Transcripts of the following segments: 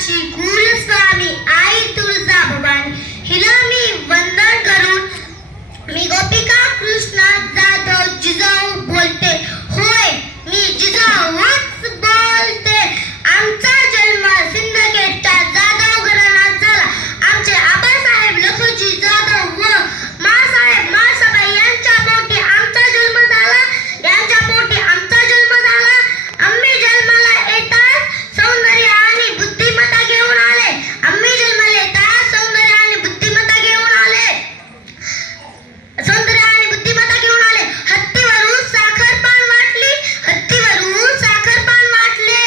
जगाची कुलस्वामी आई तुळजा भवानी, हिला मी वंदन करून मी गोपिका कृष्णा जाधव जिजाऊ बोलते. होय, मी जिजाऊच बोलते. आमचा जन्म सिंदखेडच्या जाधव घराण्यात झाला. आमचे आबासाहेब लखोजी जाधव व मासाहेब मासाबाई यांच्या पोटी आमचा जन्म झाला. यांच्या पोटी आमचा जन्म झाला. आम्ही जन्माला येताच सौंदर्य आणि बुद्धिमत्ता घेऊन आले. आम्ही जन्माला येताच सौंदर्य आणि बुद्धिमत्ता घेऊन आले. सौंदर्य आणि बुद्धिमत्ता घेऊन आले. हत्तीवरून साखर पान वाटली. हत्तीवरून साखर पान वाटले.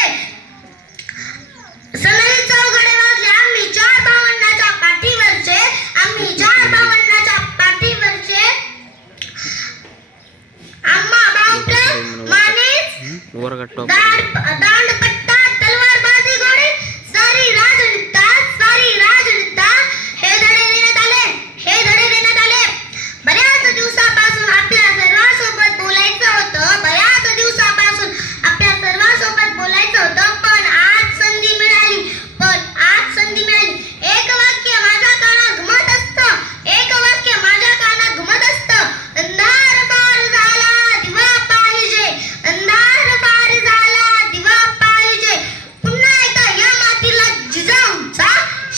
सनई चौघडे वाजले. आम्ही चार भावंडाच्या पाठीवरचे. आम्ही चार भावंडाच्या पाठीवरचे. आम्हा बापलं मानेच दांडपट्टा तलवारबाजी घोडे सारी राजनिता हे धडे देण्यात आले. हे धडे देण्यात आले. बऱ्याच दिवसापासून आपल्या सर्वांसोबत बोलायचं होतं. बऱ्याच दिवसापासून आपल्या सर्वांसोबत बोलायचं होतं. पण आज संधी मिळाली. एक वाक्य माझ्या कानात घुमत असतं. एक वाक्य माझ्या कानात घुमत असतं. अंधार पार झाला दिवा पाहिजे. अंधार पार झाला दिवा पाहिजे. पुन्हा एकदा या मातीला जिजाऊंचा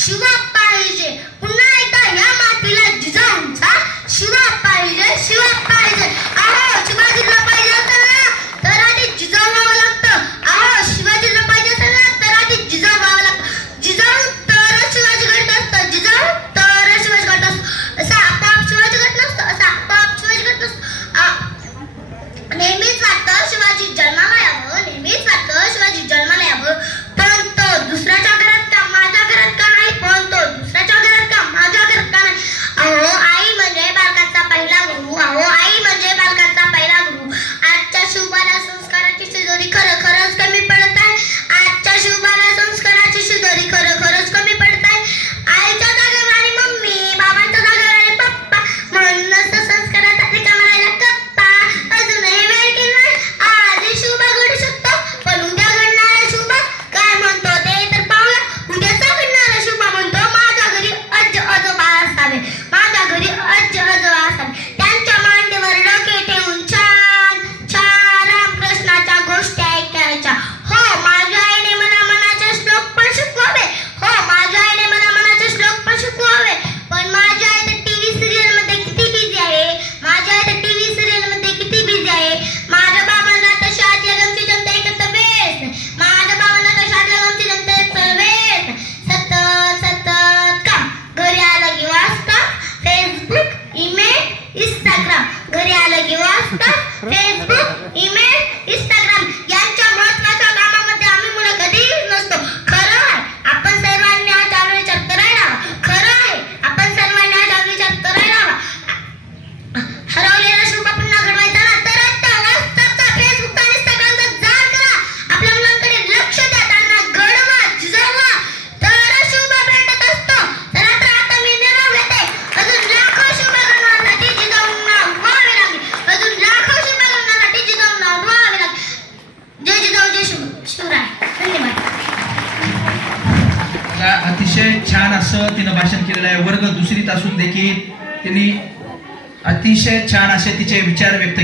शिवा पाहिजे. पुन्हा एकदा या मातीला जिजाऊंचा शिवा पाहिजे. शिवा पाहिजे. अहो, शिवाजीला पाहिजे असेल ना तर आधी जिजाऊ व्हावं लागतं. अहो, शिवाजीला पाहिजे असेल ना तर आधी जिजाऊ व्हावं लागतं. जिजाऊ तर शिवाजी घडत असतं. जिजाऊ तर शिवाजी घडत असतं. असं आपोआप शिवाजी घडत नसतं. असं आपोआप शिवाजी घडत नसतं. नेहमीच वाटतं शिवाजी जन्माला यावं. नेहमीच वाटतं शिवाजी जन्माला यावं. पण तो दुसऱ्याच्या घरात का माझ्या घरात का नाही. पण तो दुसऱ्याच्या घरात का माझ्या घरात का नाही. अहो, आई म्हणजे बालकाचा पहिला गुरु. अहो, आई म्हणजे बालकाचा पहिला गुरु. आजच्या शिवबाला संस्काराची शिदोरी खरंच कमी पडत आहे. आजच्या शिवबाला संस्काराची शिदोरी खरंच कमी पडत आहे. आईच्या जागेवर आणि मम्मी, बाबांच्या जागेवर आणि पप्पा, म्हणूनच संस्काराचा रिकामा राहिला कप्पा. अजूनही वेळ केली नाही. आज शिवबा घडू शकतो, पण उद्या घडणारा शिवबा काय म्हणतो ते तर पाहूया. उद्याचा घडणारा शिवबा म्हणतो माझ्या घरी आजी आजोबा असावे. माझ्या घरी आजी आजोबा असावे. त्यांच्या मांडीवर डोके ठेवून छान छान रामकृष्णाच्या गोष्टी ऐकायच्या. हो, माझ्या आईने मला मनाचे श्लोक पण शिकवावे. हो, माझ्या आईने मला मनाचे श्लोक पण शिकवावे. पण माझी आई तर टीव्ही सिरियल मध्ये किती बिझी आहे. माझी आई तर टीव्ही सिरियल मध्ये किती बिझी आहे. माझ्या बाबांना तर शादी गमती जमते एकच वेळेस. माझ्या बाबांना तर शादी गमती जमते वेळेस. सतत काम. घरी आलं की वाचता फेसबुक, ईमेल, इंस्टाग्राम. घरी आलं की वाचता फेसबुक, ईमेल, इंस्टाग्राम. यांच्या महत्त्वाच्या कामामध्ये आम्ही मुलं कधीच नसतो. खरं आहे, आपण सर्वांनी हा विचार करायला हवा. खरं आहे, आपण सर्वांनी हा विचार करायला हवा. हरवलेला शिवबा पुन्हा घडवायचा ना तर आता व्हॉट्सअपचा, फेसबुकचा, इंस्टाग्रामचा जाळ करा. आपल्या मुलांकडे लक्ष द्या. त्यांना घडवा, जिजवा. तर शिवबा भेटत असतो. तर आता मी निरोप घेते. अजून लाखो शिवबा घडवण्यासाठी जिजाऊंना व्हावे लागेल. अजून लाखो शिवबा घडवण्यासाठी जिजाऊंना व्हावे लागेल. जय जिजाऊ, जय शिवराय. धन्यवाद. अतिशय छान असं तिनं भाषण केलेलं आहे. वर्ग दुसरीत असून देखील तिने अतिशय छान असे तिचे विचार व्यक्त